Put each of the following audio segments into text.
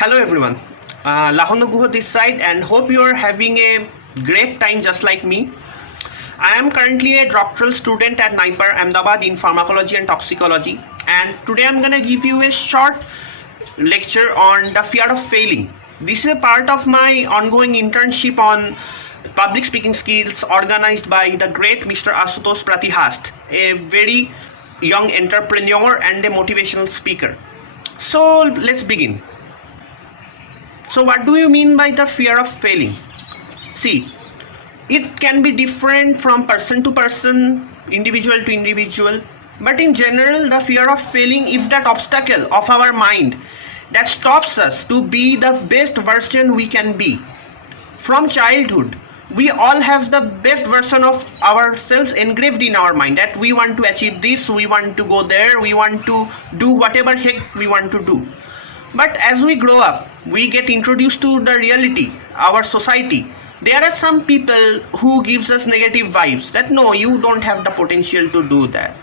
Hello everyone, Lahondo Guho this side and hope you are having a great time just like me. I am currently a doctoral student at NIPER Ahmedabad in pharmacology and toxicology, and today I am gonna give you a short lecture on the fear of failing. This is a part of my ongoing internship on public speaking skills organized by the great Mr. Ashutosh Pratihast, a very young entrepreneur and a motivational speaker. So let's begin. So what do you mean by the fear of failing? See, it can be different from person to person, individual to individual, but in general the fear of failing is that obstacle of our mind that stops us to be the best version we can be. From childhood, we all have the best version of ourselves engraved in our mind, that we want to achieve this, we want to go there, we want to do whatever heck we want to do. But as we grow up, we get introduced to the reality, our society. There are some people who gives us negative vibes that no, you don't have the potential to do that.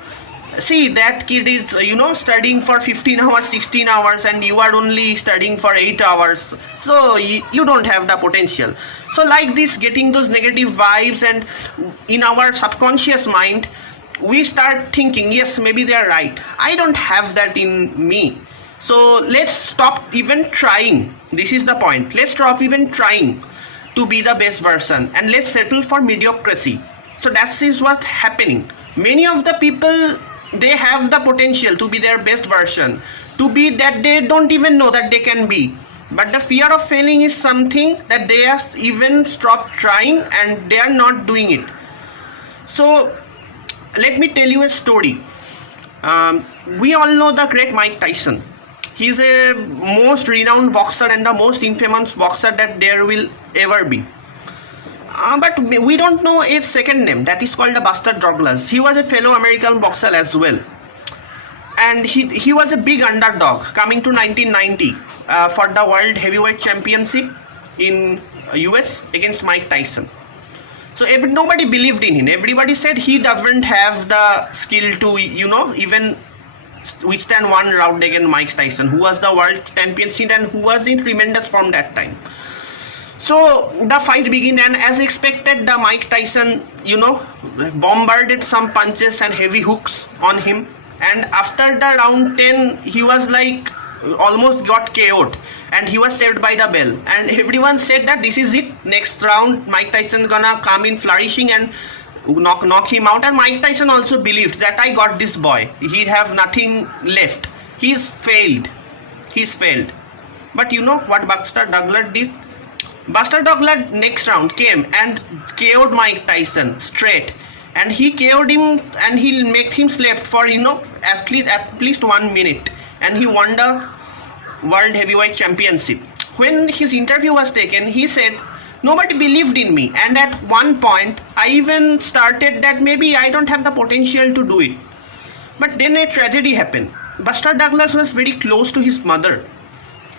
See, that kid is, studying for 15 hours, 16 hours and you are only studying for 8 hours. So you don't have the potential. So like this, getting those negative vibes, and in our subconscious mind, we start thinking, yes, maybe they are right. I don't have that in me. So let's stop even trying. This is the point. Let's stop even trying to be the best version and let's settle for mediocrity. So that is what's happening. Many of the people, they have the potential to be their best version, to be that they don't even know that they can be. But the fear of failing is something that they have even stopped trying and they are not doing it. So let me tell you a story. We all know the great Mike Tyson. He is a most renowned boxer and the most infamous boxer that there will ever be. But we don't know its second name, that is called the Buster Douglas. He was a fellow American boxer as well. And he was a big underdog coming to 1990 for the World Heavyweight Championship in US against Mike Tyson. So nobody believed in him. Everybody said he doesn't have the skill to, even withstand one round against Mike Tyson, who was the world championship and who was in tremendous form that time. So the fight began, and as expected, the Mike Tyson, bombarded some punches and heavy hooks on him. And after the round 10, he was like almost got KO'd, and he was saved by the bell. And everyone said that this is it. Next round, Mike Tyson gonna come in flourishing and knock him out. And Mike Tyson also believed that I got this boy. He have nothing left. He's failed. But you know what Buster Douglas did? Buster Douglas next round came and KO'd Mike Tyson straight, and he KO'd him and he made him slept for at least 1 minute, and he won the World Heavyweight Championship. When his interview was taken, he said, nobody believed in me, and at one point I even started that maybe I don't have the potential to do it. But then a tragedy happened. Buster Douglas was very close to his mother,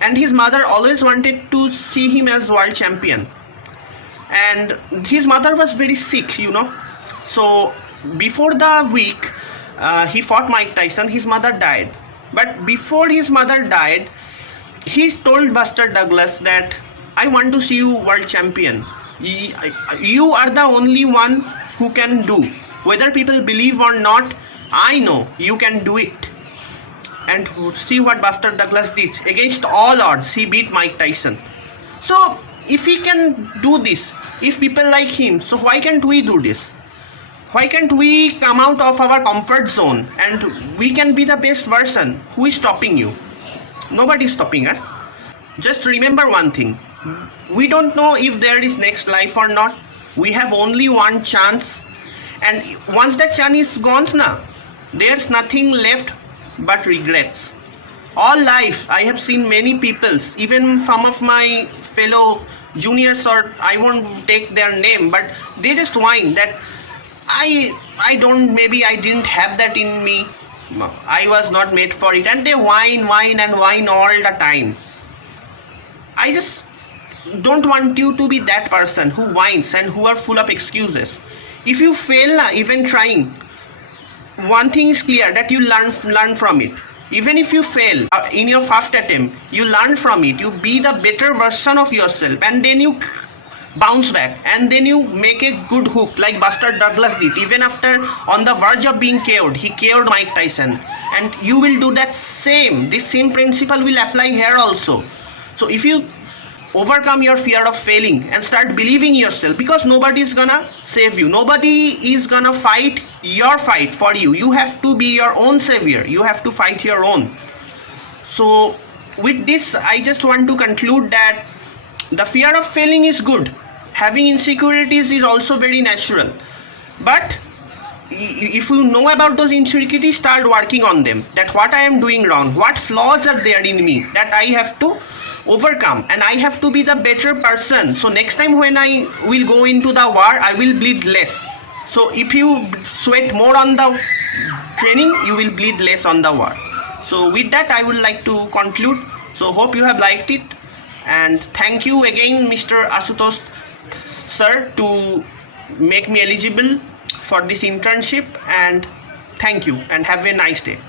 and his mother always wanted to see him as world champion. And his mother was very sick, So before the week he fought Mike Tyson, his mother died. But before his mother died, he told Buster Douglas that I want to see you world champion. You are the only one who can do. Whether people believe or not, I know you can do it. And see what Buster Douglas did. Against all odds, he beat Mike Tyson. So if he can do this, if people like him, so why can't we do this? Why can't we come out of our comfort zone and we can be the best version? Who is stopping you? Nobody is stopping us. Just remember one thing. We don't know if there is next life or not. We have only one chance, and once that chance is gone now, there's nothing left but regrets. All life I have seen many people, even some of my fellow juniors, or I won't take their name, but they just whine that I didn't have that in me, I was not made for it, and they whine all the time. I just don't want you to be that person who whines and who are full of excuses. If you fail even trying, one thing is clear, that you learn from it. Even if you fail in your first attempt, you learn from it, you be the better version of yourself, and then you bounce back, and then you make a good hook like Buster Douglas did. Even after on the verge of being KO'd, he KO'd Mike Tyson, and you will do that same. This same principle will apply here also. So if you overcome your fear of failing and start believing yourself, because nobody is gonna save you, nobody is gonna fight your fight for you. You have to be your own savior, you have to fight your own. So with this, I just want to conclude that the fear of failing is good. Having insecurities is also very natural, but if you know about those insecurities, start working on them. That what I am doing wrong, what flaws are there in me that I have to overcome, and I have to be the better person. So next time when I will go into the war, I will bleed less. So if you sweat more on the training, you will bleed less on the war. So with that, I would like to conclude. So hope you have liked it, and thank you again, Mr. Asutosh sir, to make me eligible for this internship, and thank you and have a nice day.